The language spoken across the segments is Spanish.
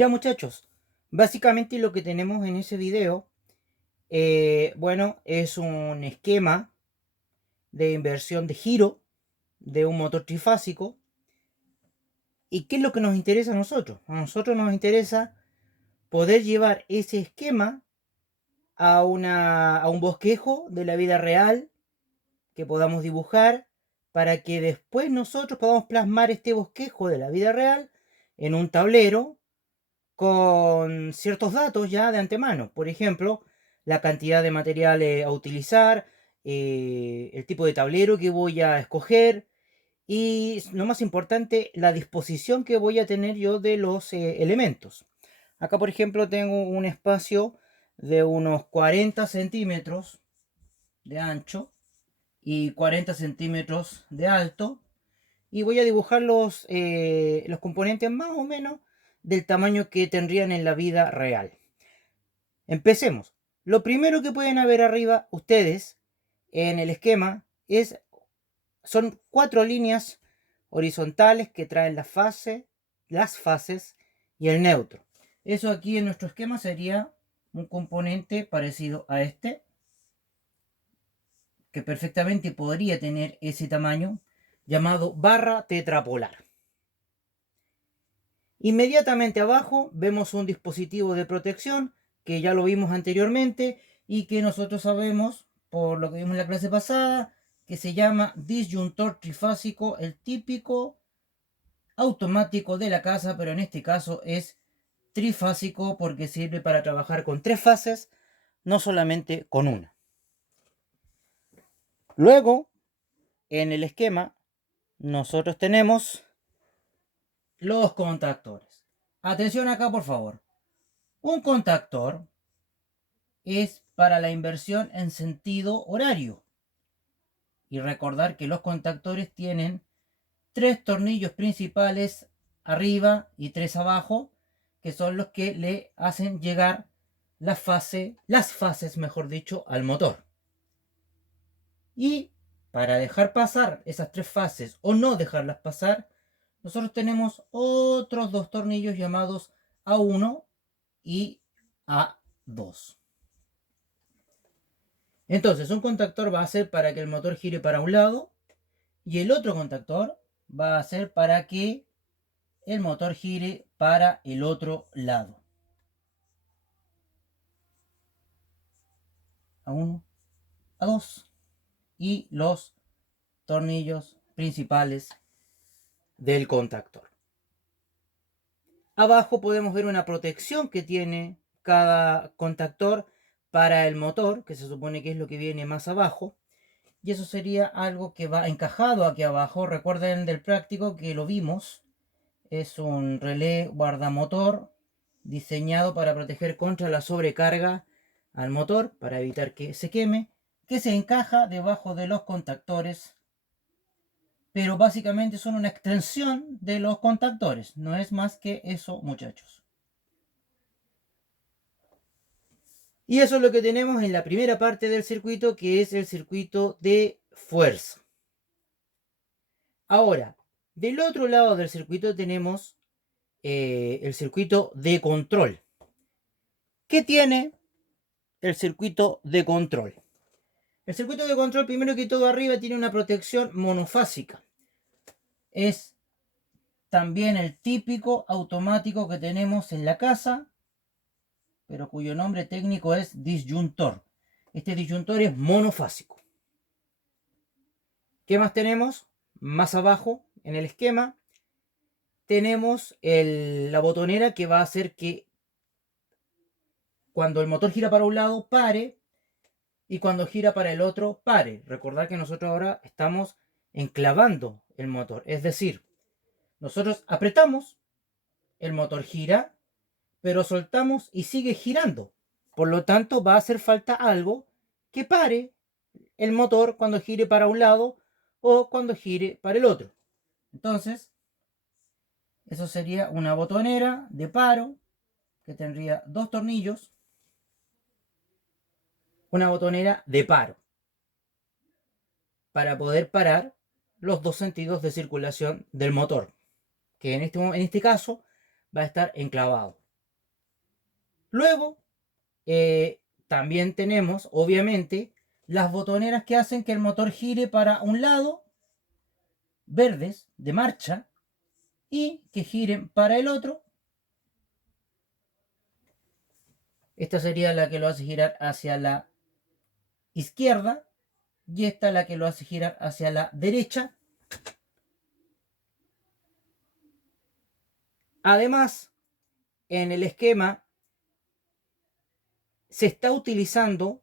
Ya muchachos, básicamente lo que tenemos en ese video, bueno, es un esquema de inversión de giro de un motor trifásico. ¿Y qué es lo que nos interesa a nosotros? A nosotros nos interesa poder llevar ese esquema a un bosquejo de la vida real que podamos dibujar para que después nosotros podamos plasmar este bosquejo de la vida real en un tablero con ciertos datos ya de antemano. Por ejemplo, la cantidad de materiales a utilizar, el tipo de tablero que voy a escoger y, lo más importante, la disposición que voy a tener yo de los elementos. Acá, por ejemplo, tengo un espacio de unos 40 centímetros de ancho y 40 centímetros de alto, y voy a dibujar los componentes más o menos del tamaño que tendrían en la vida real. Empecemos. Lo primero que pueden ver arriba ustedes en el esquema son 4 líneas horizontales que traen las fases y el neutro. Eso aquí en nuestro esquema sería un componente parecido a este, que perfectamente podría tener ese tamaño, llamado barra tetrapolar. Inmediatamente abajo vemos un dispositivo de protección que ya lo vimos anteriormente y que nosotros sabemos, por lo que vimos en la clase pasada, que se llama disyuntor trifásico, el típico automático de la casa, pero en este caso es trifásico porque sirve para trabajar con 3 fases, no solamente con una. Luego, en el esquema, nosotros tenemos los contactores. Atención acá, por favor. Un contactor es para la inversión en sentido horario. Y recordar que los contactores tienen 3 tornillos principales arriba y 3 abajo, que son los que le hacen llegar las fases, mejor dicho, al motor. Y para dejar pasar esas 3 fases o no dejarlas pasar, nosotros tenemos otros 2 tornillos llamados A1 y A2. Entonces, un contactor va a ser para que el motor gire para un lado y el otro contactor va a ser para que el motor gire para el otro lado. A1, A2 y los tornillos principales del contactor. Abajo podemos ver una protección que tiene cada contactor para el motor, que se supone que es lo que viene más abajo. Y eso sería algo que va encajado aquí abajo. Recuerden del práctico que lo vimos. Es un relé guardamotor diseñado para proteger contra la sobrecarga al motor, para evitar que se queme, que se encaja debajo de los contactores, pero básicamente son una extensión de los contactores, no es más que eso, muchachos. Y eso es lo que tenemos en la primera parte del circuito, que es el circuito de fuerza. Ahora, del otro lado del circuito tenemos el circuito de control. ¿Qué tiene el circuito de control? El circuito de control, primero que todo, arriba tiene una protección monofásica. Es también el típico automático que tenemos en la casa, pero cuyo nombre técnico es disyuntor. Este disyuntor es monofásico. ¿Qué más tenemos? Más abajo en el esquema tenemos la botonera que va a hacer que cuando el motor gira para un lado pare y cuando gira para el otro pare. Recordad que nosotros ahora estamos enclavando el motor, es decir, nosotros apretamos, el motor gira, pero soltamos y sigue girando. Por lo tanto, va a hacer falta algo que pare el motor cuando gire para un lado o cuando gire para el otro. Entonces, eso sería una botonera de paro que tendría 2 tornillos. Una botonera de paro para poder parar los 2 sentidos de circulación del motor, que en este caso va a estar enclavado. Luego, también tenemos, obviamente, las botoneras que hacen que el motor gire para un lado, verdes, de marcha, y que giren para el otro. Esta sería la que lo hace girar hacia la izquierda y esta la que lo hace girar hacia la derecha. Además, en el esquema se está utilizando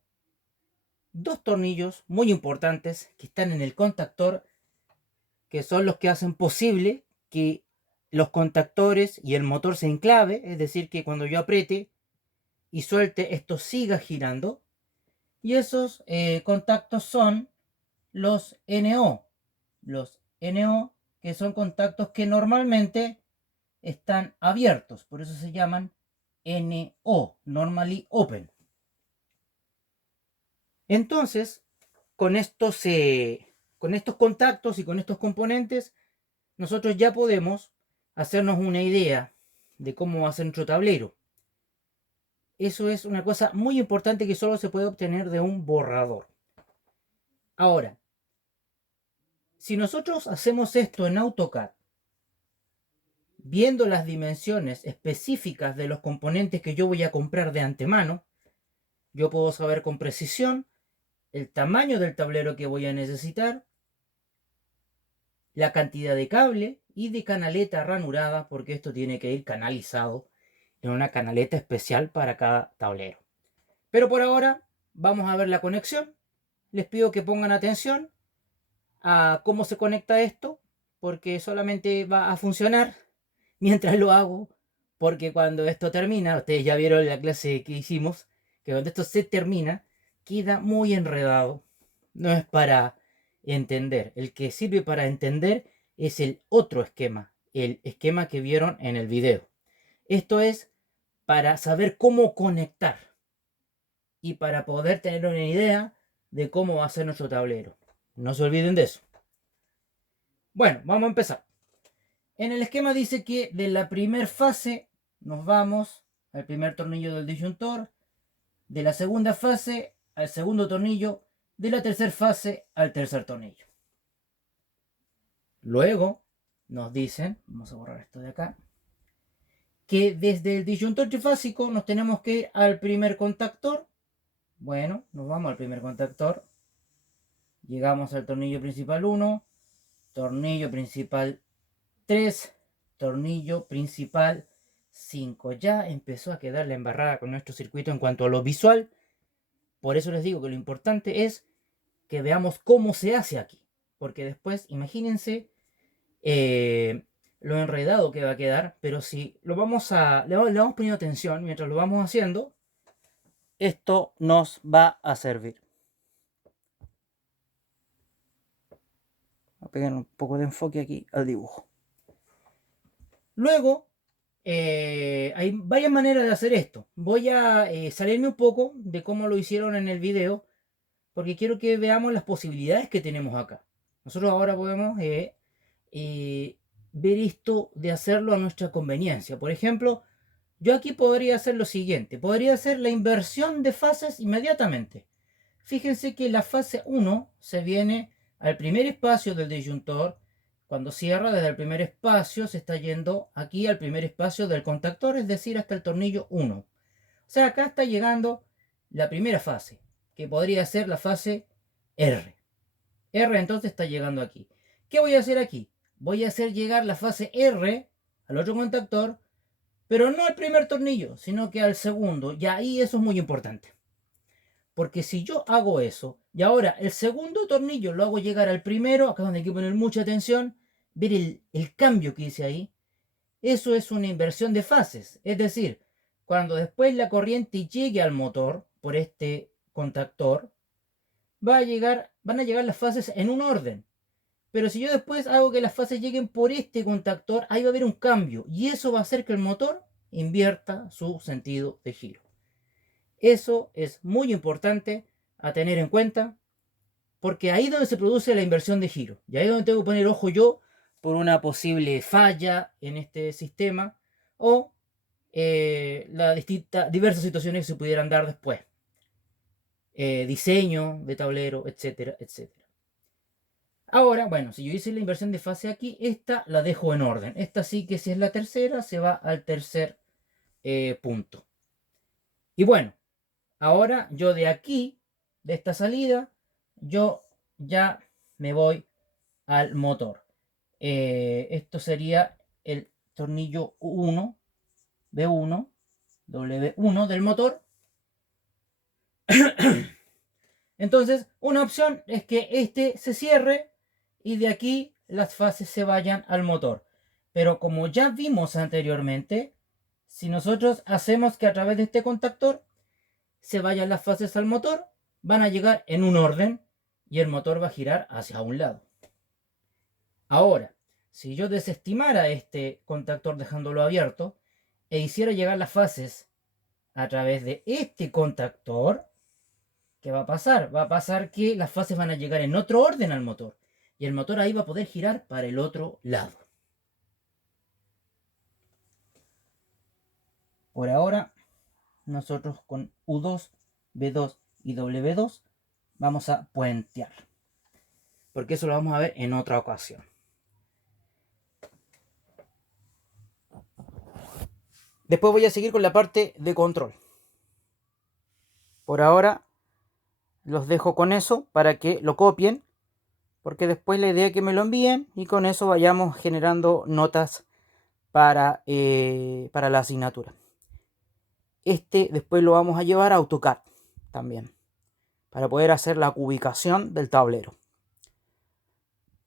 dos tornillos muy importantes que están en el contactor, que son los que hacen posible que los contactores y el motor se enclave, es decir, que cuando yo apriete y suelte, esto siga girando. Y esos contactos son los NO. Los NO, que son contactos que normalmente están abiertos, por eso se llaman NO, Normally Open. Entonces, con estos contactos y con estos componentes, nosotros ya podemos hacernos una idea de cómo va a ser nuestro tablero. Eso es una cosa muy importante que solo se puede obtener de un borrador. Ahora, si nosotros hacemos esto en AutoCAD, viendo las dimensiones específicas de los componentes que yo voy a comprar de antemano, yo puedo saber con precisión el tamaño del tablero que voy a necesitar, la cantidad de cable y de canaleta ranurada, porque esto tiene que ir canalizado en una canaleta especial para cada tablero. Pero por ahora vamos a ver la conexión. Les pido que pongan atención a cómo se conecta esto, porque solamente va a funcionar mientras lo hago, porque cuando esto termina, ustedes ya vieron la clase que hicimos, que cuando esto se termina, queda muy enredado. No es para entender. El que sirve para entender es el otro esquema, el esquema que vieron en el video. Esto es para saber cómo conectar y para poder tener una idea de cómo va a ser nuestro tablero. No se olviden de eso. Bueno, vamos a empezar. En el esquema dice que de la primera fase nos vamos al primer tornillo del disyuntor, de la segunda fase al segundo tornillo, de la tercera fase al tercer tornillo. Luego nos dicen, vamos a borrar esto de acá, que desde el disyuntor trifásico nos tenemos que ir al primer contactor. Bueno, nos vamos al primer contactor, llegamos al tornillo principal 1, tornillo principal 3, tornillo principal 5. Ya empezó a quedar la embarrada con nuestro circuito en cuanto a lo visual. Por eso les digo que lo importante es que veamos cómo se hace aquí. Porque después, imagínense lo enredado que va a quedar. Pero si le vamos poniendo atención mientras lo vamos haciendo, esto nos va a servir. Voy a pegar un poco de enfoque aquí al dibujo. Luego, hay varias maneras de hacer esto. Voy a salirme un poco de cómo lo hicieron en el video, porque quiero que veamos las posibilidades que tenemos acá. Nosotros ahora podemos ver esto de hacerlo a nuestra conveniencia. Por ejemplo, yo aquí podría hacer lo siguiente. Podría hacer la inversión de fases inmediatamente. Fíjense que la fase 1 se viene al primer espacio del disyuntor. Cuando cierra desde el primer espacio, se está yendo aquí al primer espacio del contactor, es decir, hasta el tornillo 1. O sea, acá está llegando la primera fase, que podría ser la fase R. R entonces está llegando aquí. ¿Qué voy a hacer aquí? Voy a hacer llegar la fase R al otro contactor, pero no al primer tornillo, sino que al segundo. Y ahí eso es muy importante. Porque si yo hago eso, y ahora el segundo tornillo lo hago llegar al primero, acá donde hay que poner mucha atención, ver el cambio que hice ahí, eso es una inversión de fases. Es decir, cuando después la corriente llegue al motor por este contactor, van a llegar las fases en un orden. Pero si yo después hago que las fases lleguen por este contactor, ahí va a haber un cambio. Y eso va a hacer que el motor invierta su sentido de giro. Eso es muy importante a tener en cuenta, porque ahí es donde se produce la inversión de giro. Y ahí es donde tengo que poner ojo yo por una posible falla en este sistema o las diversas situaciones que se pudieran dar después. Diseño de tablero, etcétera, etcétera. Ahora, bueno, si yo hice la inversión de fase aquí, esta la dejo en orden. Esta sí que si es la tercera, se va al tercer punto. Y bueno, ahora yo de aquí, de esta salida, yo ya me voy al motor. Esto sería el tornillo 1, B1, W1 del motor. Entonces, una opción es que este se cierre y de aquí las fases se vayan al motor. Pero como ya vimos anteriormente, si nosotros hacemos que a través de este contactor se vayan las fases al motor, van a llegar en un orden y el motor va a girar hacia un lado. Ahora, si yo desestimara este contactor dejándolo abierto e hiciera llegar las fases a través de este contactor, ¿qué va a pasar? Va a pasar que las fases van a llegar en otro orden al motor y el motor ahí va a poder girar para el otro lado. Por ahora, nosotros con U2, B2 y W2 vamos a puentear, porque eso lo vamos a ver en otra ocasión. Después voy a seguir con la parte de control. Por ahora los dejo con eso para que lo copien, porque después la idea es que me lo envíen y con eso vayamos generando notas para la asignatura. Este después lo vamos a llevar a AutoCAD también, para poder hacer la ubicación del tablero.